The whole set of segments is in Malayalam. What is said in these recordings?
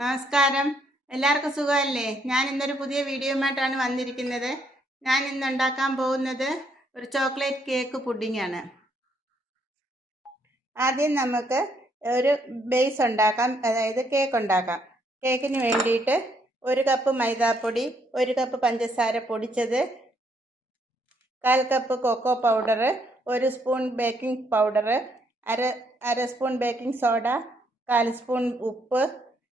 നമസ്കാരം. എല്ലാവർക്കും സുഖമല്ലേ? ഞാൻ ഇന്നൊരു പുതിയ വീഡിയോയുമായിട്ടാണ് വന്നിരിക്കുന്നത്. ഞാൻ ഇന്ന് ഉണ്ടാക്കാൻ പോകുന്നത് ഒരു ചോക്ലേറ്റ് കേക്ക് പുഡിംഗ് ആണ്. ആദ്യം നമുക്ക് ഒരു ബേസ് ഉണ്ടാക്കാം, അതായത് കേക്ക് ഉണ്ടാക്കാം. കേക്കിന് വേണ്ടിയിട്ട് 1 കപ്പ് മൈദാപ്പൊടി, 1 കപ്പ് പഞ്ചസാര പൊടിച്ചത്, 1/4 cup cocoa powder, 1 spoon baking powder, അര സ്പൂൺ ബേക്കിംഗ് സോഡ, 1/4 സ്പൂൺ ഉപ്പ്,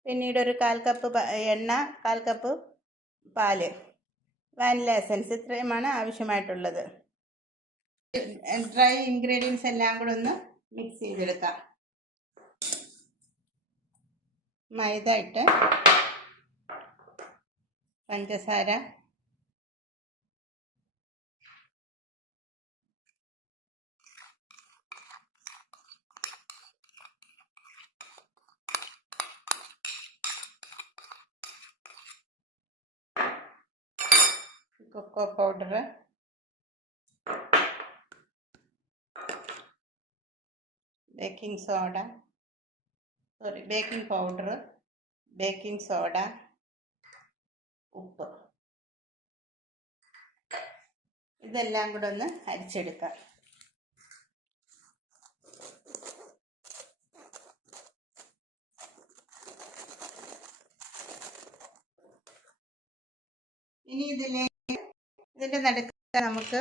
പിന്നീട് ഒരു 1/4 കപ്പ് എണ്ണ, 1/4 കപ്പ് പാല്, വാനില എസൻസ്. ഇത്രയുമാണ് ആവശ്യമായിട്ടുള്ളത്. ഡ്രൈ ഇൻഗ്രീഡിയൻസ് എല്ലാം കൂടെ ഒന്ന് മിക്സ് ചെയ്തെടുക്കാം. മൈദ ഇട്ട്, പഞ്ചസാര, cocoa powder, baking powder, baking soda, ഉപ്പ്, ഇതെല്ലാം കൂടെ ഒന്ന് അരിച്ചെടുക്കാം. ഇനി ഇതിന്റെ നടുക്ക് നമുക്ക്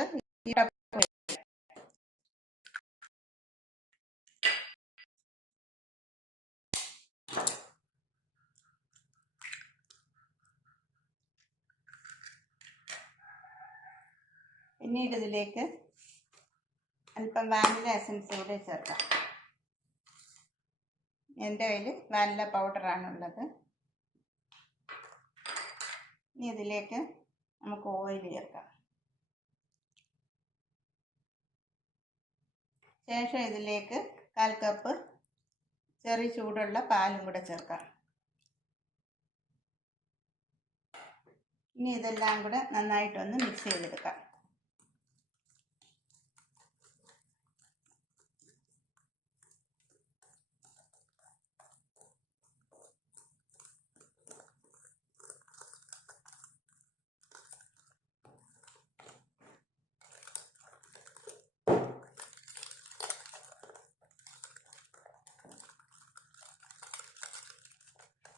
പിന്നീട് ഇതിലേക്ക് അല്പം വാനില എസൻസ് കൂടെ ചേർക്കാം. എൻ്റെ കയ്യിൽ വാനില പൗഡറാണുള്ളത്. ഇനി ഇതിലേക്ക് നമുക്ക് ഓയിൽ ചേർക്കാം. ശേഷം ഇതിലേക്ക് 1/4 കപ്പ് ചെറിയ ചൂടുള്ള പാലും കൂടെ ചേർക്കാം. ഇനി ഇതെല്ലാം കൂടെ നന്നായിട്ടൊന്ന് മിക്സ് ചെയ്തെടുക്കാം.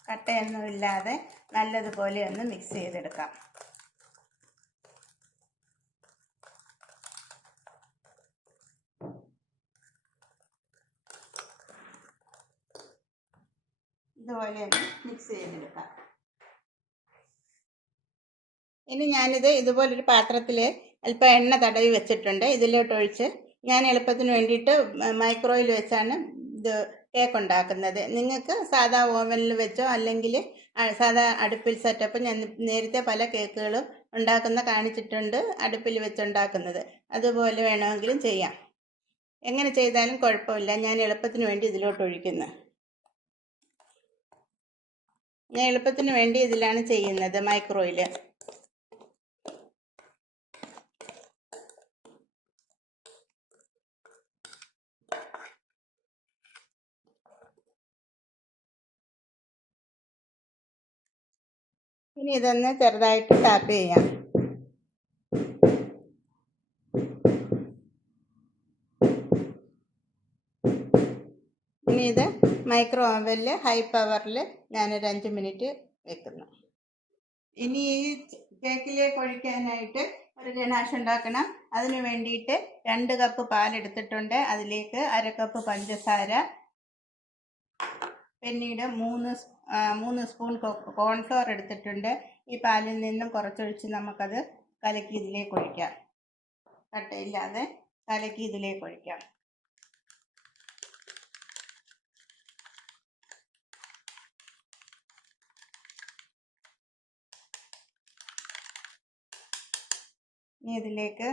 കട്ടയൊന്നുമില്ലാതെ നല്ലതുപോലെ ഒന്ന് മിക്സ് ചെയ്തെടുക്കാം. ഇതുപോലെ ഒന്ന് മിക്സ് ചെയ്തെടുക്കാം. ഇനി ഞാനിത് ഇതുപോലൊരു പാത്രത്തിൽ അല്പം എണ്ണ തടവി വെച്ചിട്ടുണ്ട്. ഇതിലോട്ടൊഴിച്ച് ഞാൻ എളുപ്പത്തിന് വേണ്ടിയിട്ട് മൈക്രോയിൽ വെച്ചാണ് ഇത് കേക്ക് ഉണ്ടാക്കുന്നത്. നിങ്ങൾക്ക് സാധാ ഓവനിൽ വെച്ചോ അല്ലെങ്കിൽ സാധാ അടുപ്പിൽ സെറ്റപ്പ് ഞാൻ നേരത്തെ പല കേക്കുകളും കാണിച്ചിട്ടുണ്ട്, അടുപ്പിൽ വെച്ചുണ്ടാക്കുന്നത്. അതുപോലെ വേണമെങ്കിലും ചെയ്യാം. എങ്ങനെ ചെയ്താലും കുഴപ്പമില്ല. ഞാൻ എളുപ്പത്തിന് വേണ്ടി ഇതിലോട്ട് ഒഴിക്കുന്നു. ഞാൻ എളുപ്പത്തിന് വേണ്ടി ഇതിലാണ് ചെയ്യുന്നത്, മൈക്രോയിൽ. ഇനി ഇതൊന്ന് ചെറുതായിട്ട് ടാപ്പ് ചെയ്യാം. ഇനി ഇത് മൈക്രോ ഓവനിൽ ഹൈ പവറിൽ ഞാനൊരു 5 മിനിറ്റ് വെക്കുന്നു. ഇനി ഈ കേക്കിലേക്ക് ഒഴിക്കാനായിട്ട് ഒരു ഗനാഷ് ഉണ്ടാക്കണം. അതിന് വേണ്ടിയിട്ട് 2 കപ്പ് പാലെടുത്തിട്ടുണ്ട്. അതിലേക്ക് 1/2 കപ്പ് പഞ്ചസാര, പിന്നീട് 3 സ്പൂൺ കോൺഫ്ലോർ എടുത്തിട്ടുണ്ട്. ഈ പാലിൽ നിന്നും കുറച്ചൊഴിച്ച് നമുക്കത് കലക്കി ഇതിലേക്ക് ഒഴിക്കാം. കട്ടയില്ലാതെ കലക്കി ഇതിലേക്ക് ഒഴിക്കാം. ഇനി ഇതിലേക്ക്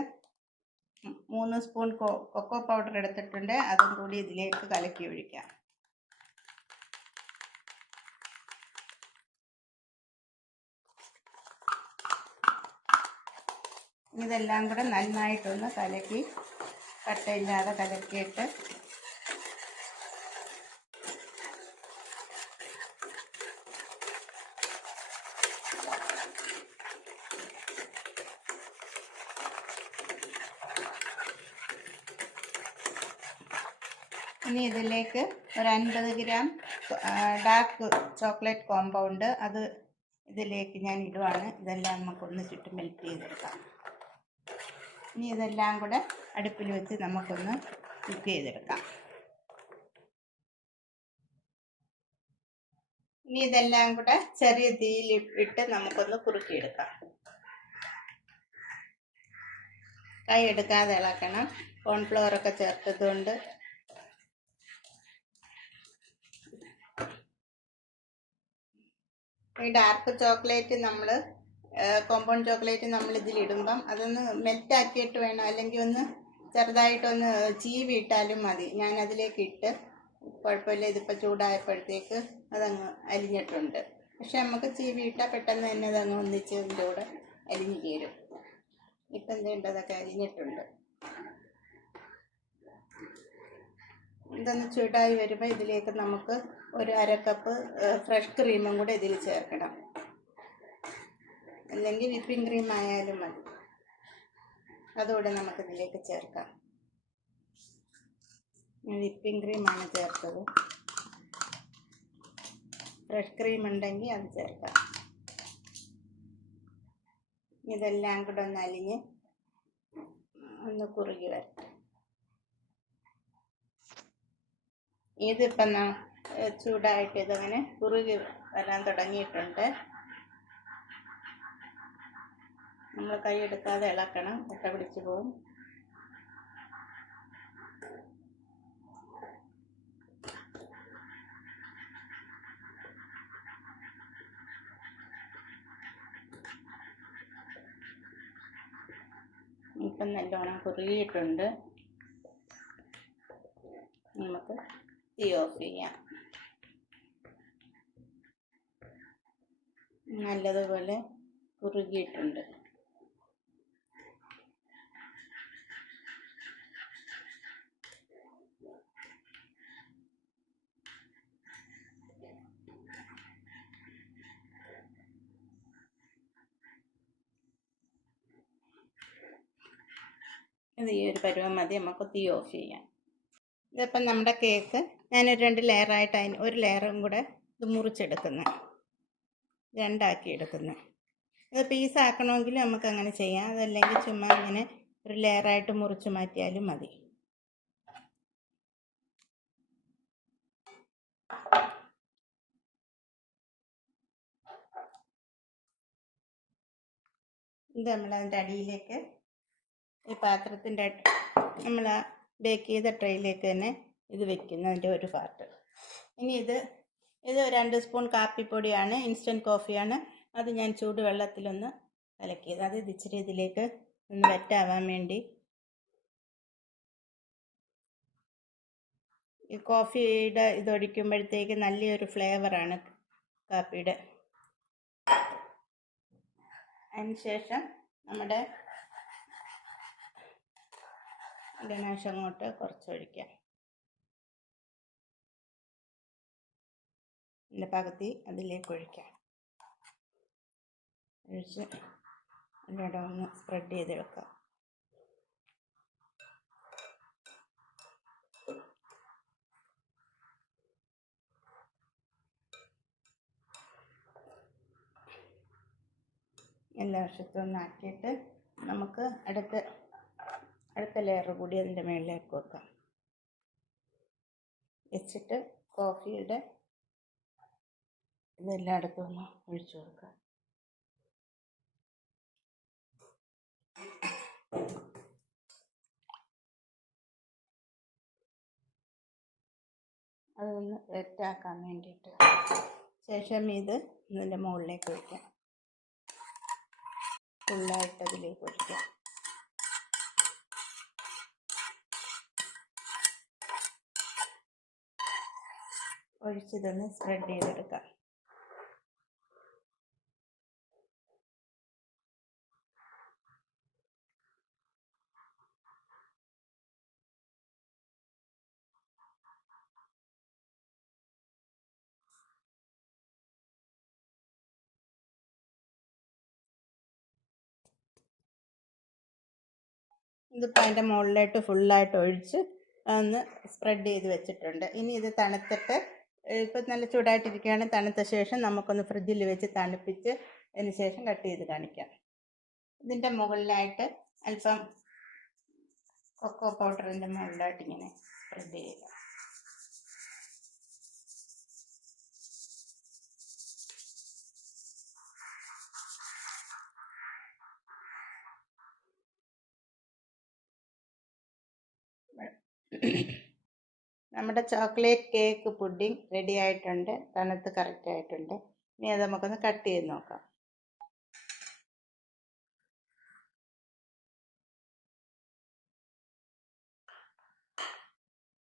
3 സ്പൂൺ കൊക്കോ പൗഡർ എടുത്തിട്ടുണ്ട്. അതും കൂടി ഇതിലേക്ക് കലക്കി ഒഴിക്കാം. ഇതെല്ലാം കൂടെ നന്നായിട്ടൊന്ന് കലക്കി, കട്ടയില്ലാതെ കലക്കിയിട്ട് ഇനി ഇതിലേക്ക് ഒരു 50 ഗ്രാം ഡാർക്ക് ചോക്ലേറ്റ് കോമ്പൗണ്ട് അത് ഇതിലേക്ക് ഞാൻ ഇടുവാണ്. ഇതെല്ലാം നമുക്കൊന്ന് ചുറ്റും മെൽറ്റ് ചെയ്തെടുക്കാം. ഇനി ഇതെല്ലാം കൂടെ അടുപ്പിൽ വെച്ച് നമുക്കൊന്ന് കുക്ക് ചെയ്തെടുക്കാം. ഇനി ഇതെല്ലാം കൂടെ ചെറിയ തീയിൽ ഇട്ട് നമുക്കൊന്ന് കുറുക്കിയെടുക്കാം. കൈ എടുക്കാതെ ഇളക്കണം. കോൺഫ്ലവർ ഒക്കെ ചേർത്തതുകൊണ്ട് ഈ ഡാർക്ക് ചോക്ലേറ്റ് നമ്മൾ കോമ്പൗണ്ട് ചോക്ലേറ്റ് നമ്മൾ ഇതിലിടുമ്പം അതൊന്ന് മെൽറ്റ് ആക്കിയിട്ട് വേണം, അല്ലെങ്കിൽ ഒന്ന് ചെറുതായിട്ടൊന്ന് ചീവി ഇട്ടാലും മതി. ഞാൻ അതിലേക്ക് ഇട്ട് കുഴപ്പമില്ല. ഇതിപ്പോൾ ചൂടായപ്പോഴത്തേക്ക് അതങ്ങ് അലിഞ്ഞിട്ടുണ്ട്. പക്ഷെ നമുക്ക് ചീവി ഇട്ടാൽ പെട്ടെന്ന് തന്നെ അതങ്ങ് ഒന്നിച്ച് ഇതിൻ്റെ കൂടെ അലിഞ്ഞ് ചേരും. ഇപ്പം എന്തേണ്ടതൊക്കെ അലിഞ്ഞിട്ടുണ്ട്. ഇതൊന്ന് ചൂടായി വരുമ്പോൾ ഇതിലേക്ക് നമുക്ക് ഒരു 1/2 കപ്പ് ഫ്രഷ് ക്രീമും കൂടെ ഇതിൽ ചേർക്കണം. അല്ലെങ്കിൽ വിപ്പിംഗ് ക്രീം ആയാലും മതി. അതുകൂടെ നമുക്കിതിലേക്ക് ചേർക്കാം. വിപ്പിംഗ് ക്രീമാണ് ചേർത്തത്. ഫ്രഷ് ക്രീം ഉണ്ടെങ്കിൽ അത് ചേർക്കാം. ഇതെല്ലാം കൂടെ ഒന്ന് അലിഞ്ഞ് ഒന്ന് കുറുകി വരട്ടെ. ഇതിപ്പം ചൂടായിട്ട് ഇതങ്ങനെ കുറുകി വരാൻ തുടങ്ങിയിട്ടുണ്ട്. നമ്മൾ കൈ എടുക്കാതെ ഇളക്കണം, ഒട്ട പിടിച്ച് പോവും. ഇപ്പം നല്ലോണം കുറുകിയിട്ടുണ്ട്. നമുക്ക് തീ ഓഫ് ചെയ്യാം. നല്ലതുപോലെ കുറുകിയിട്ടുണ്ട്. ഇത് ഈ ഒരു പരുവം മതി. നമുക്ക് തീ ഓഫ് ചെയ്യാം. ഇതിപ്പം നമ്മുടെ കേക്ക് ഞാനൊരു 2 ലെയറായിട്ട് ഒരു ലെയറും കൂടെ ഇത് മുറിച്ചെടുക്കുന്നു, 2 ആക്കി എടുക്കുന്നു. ഇത് പീസാക്കണമെങ്കിൽ നമുക്ക് അങ്ങനെ ചെയ്യാം. അതല്ലെങ്കിൽ ചുമ്മാ ഇങ്ങനെ ഒരു ലെയറായിട്ട് മുറിച്ച് മാറ്റിയാലും മതി. ഇത് നമ്മളതിൻ്റെ അടിയിലേക്ക് ഈ പാത്രത്തിൻ്റെ നമ്മൾ ബേക്ക് ചെയ്ത ട്രേയിലേക്ക് തന്നെ ഇത് വെക്കുന്നതിൻ്റെ ഒരു പാർട്ട്. ഇനി ഇത് 2 സ്പൂൺ കാപ്പിപ്പൊടിയാണ്, ഇൻസ്റ്റൻറ്റ് കോഫിയാണ്. അത് ഞാൻ ചൂടുവെള്ളത്തിലൊന്ന് കലക്കിയത്. അത് ഇച്ചിരി ഇതിലേക്ക് ഒന്ന് വെറ്റാവാൻ വേണ്ടി. ഈ കോഫിയുടെ ഇതൊഴിക്കുമ്പോഴത്തേക്ക് നല്ലൊരു ഫ്ലേവറാണ് കാപ്പിയുടെ. അതിനുശേഷം നമ്മുടെ ഗനാഷ് അങ്ങോട്ട് കുറച്ചൊഴിക്കാം. ഇതിൻ്റെ പകുതി അതിലേക്ക് ഒഴിക്കാം. ഒഴിച്ച് എല്ലായിടം ഒന്ന് സ്പ്രെഡ് ചെയ്തെടുക്കാം. എല്ലാ വശത്തും ഒന്നാക്കിയിട്ട് നമുക്ക് അടുത്ത ലെയർ കൂടി അതിൻ്റെ മുകളിലേക്ക് വെക്കാം. വെച്ചിട്ട് കോഫിയുടെ ഇതെല്ലായിടത്തും ഒന്ന് ഒഴിച്ചു കൊടുക്കാം. അതൊന്ന് വെറ്റാക്കാൻ വേണ്ടിയിട്ട്. ശേഷം ഇത് ഇതിൻ്റെ മുകളിലേക്ക് ഒഴിക്കാം. ഫുള്ളായിട്ട് അതിലേക്ക് ഒഴിക്കാം. ഒഴിച്ചിതൊന്ന് സ്പ്രെഡ് ചെയ്തെടുക്കാം. ഇതിപ്പോൾ അതിൻ്റെ മുകളിലായിട്ട് ഫുള്ളായിട്ട് ഒഴിച്ച് ഒന്ന് സ്പ്രെഡ് ചെയ്ത് വെച്ചിട്ടുണ്ട്. ഇനി ഇത് തണുത്തിട്ട് ഇപ്പം നല്ല ചൂടായിട്ടിരിക്കുകയാണ്. തണുത്ത ശേഷം നമുക്കൊന്ന് ഫ്രിഡ്ജിൽ വെച്ച് തണുപ്പിച്ച് അതിന് ശേഷം കട്ട് ചെയ്ത് കാണിക്കാം. ഇതിൻ്റെ മുകളിലായിട്ട് അല്പം കൊക്കോ പൗഡറിൻ്റെ മുകളിലായിട്ട് ഇങ്ങനെ സ്പ്രെഡ് ചെയ്യുക. നമ്മുടെ ചോക്ലേറ്റ് കേക്ക് പുഡിംഗ് റെഡി ആയിട്ടുണ്ട്. തണുത്ത് കറക്റ്റ് ആയിട്ടുണ്ട്. ഇനി അത് നമുക്കൊന്ന് കട്ട് ചെയ്ത് നോക്കാം.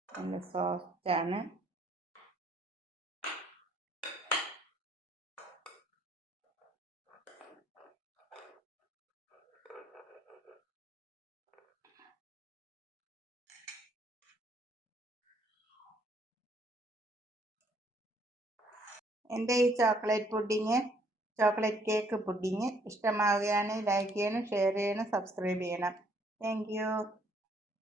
നല്ല സോഫ്റ്റാണ്. എൻ്റെ ഈ ചോക്ലേറ്റ് കേക്ക് പുഡിങ് ഇഷ്ടമാവുകയാണെങ്കിൽ ലൈക്ക് ചെയ്യണം, ഷെയർ ചെയ്യണം, സബ്സ്ക്രൈബ് ചെയ്യണം. Thank you.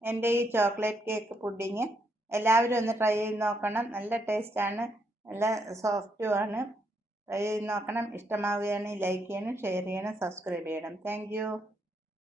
എൻ്റെ ഈ ചോക്ലേറ്റ് കേക്ക് പുഡിങ് എല്ലാവരും ഒന്ന് ട്രൈ ചെയ്ത് നോക്കണം. നല്ല ടേസ്റ്റാണ്, നല്ല സോഫ്റ്റുമാണ്. ട്രൈ ചെയ്ത് നോക്കണം. ഇഷ്ടമാവുകയാണെങ്കിൽ ലൈക്ക് ചെയ്യണം, ഷെയർ ചെയ്യണം, സബ്സ്ക്രൈബ് ചെയ്യണം. Thank you.